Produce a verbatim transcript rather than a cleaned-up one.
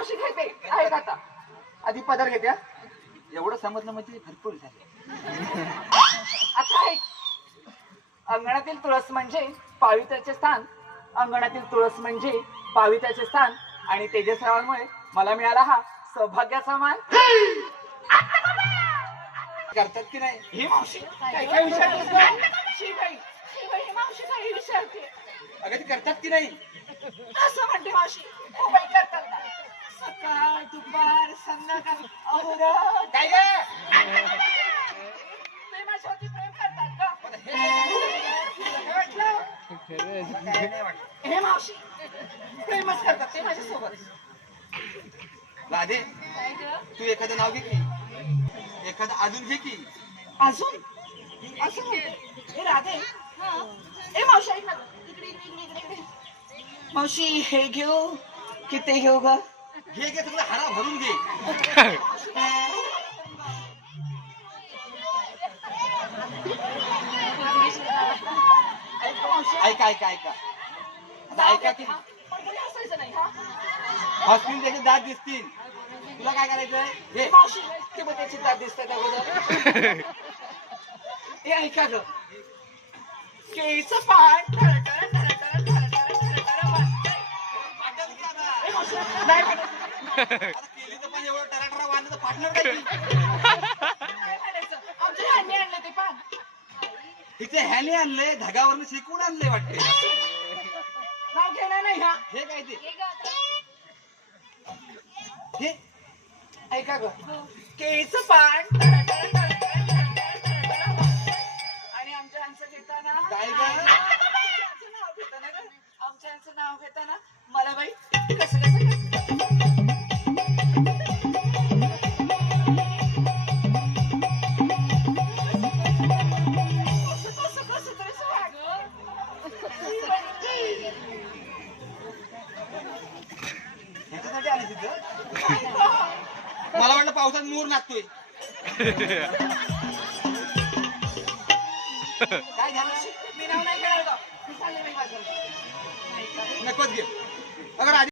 मावशी घेते आहे का आता आधी पदर घेते हा. एवढं समजलं म्हणजे भरपूर झाले. आता ऐक, अंगणातील तुळस म्हणजे पावित्र्याचे स्थान, अंगणातील तुळस म्हणजे पावित्र्याचे स्थान आणि तेजस्रावांमुळे मला मिळाला हा सौभाग्याचा मान. करतात की नाही ही मावशी काय काय विचारतेस का? शी बाई, शी बाई, ही मावशी काही विचारते. अगं ती करतात की नाही असं म्हणते मावशी. हो बाई करतात ना, सकाळ दुपार संध्याकाळ अहोरात्र. काय ग ते माझ्यावरती प्रेम करतात का? हे मावशी प्रेमच करतात ते माझ्यासोबत. राधे तू एखादं नाव घे की, एखादं अजून घे की. अजून असं म्हणते हे राधे. हे मावशी ऐक ना, इकडे इकडे इकडे इकडे. मावशी हे घेऊ की ते घेऊ ग? घे घे तुला हारा भरून घे. ऐका ऐका ऐका आता ऐका की हसायचं नाही हा. हसतील त्याचे दात दिसतील. तुला काय करायचंय? हे मावशी ते बघ त्याची दात दिसतात अगोदर. हे ऐका ग, केळीचं पान ठरठर ठरठर ठरठर ठरठर वाजतंय. हे मावशी नाही म्हणायचं. आता केळीचं पान एवढं टराटरा वाजलं तर फाटणार काय की? नाही म्हणायचं, आमच्या ह्यांनी आणलं ते पान. तिथे ह्याने आणलंय, धगावरनं शिकून आणलंय वाटते. नाव घेणार नाही हा. हे काय ते हे ऐका ग, केळीचं पान टरटर टरटर टरटर टरटर वाजतंय. आणि आमच्या ह्यांचं घेताना काय ग, आमच्या नाव घेताना ग, आमच्या ह्यांचं नाव घेताना मला बाई कसं कसं मला वाटलं पावसात मोर नाचतोय. काय झालं? मी नाव नाही घेणार. नकोच घे. अगर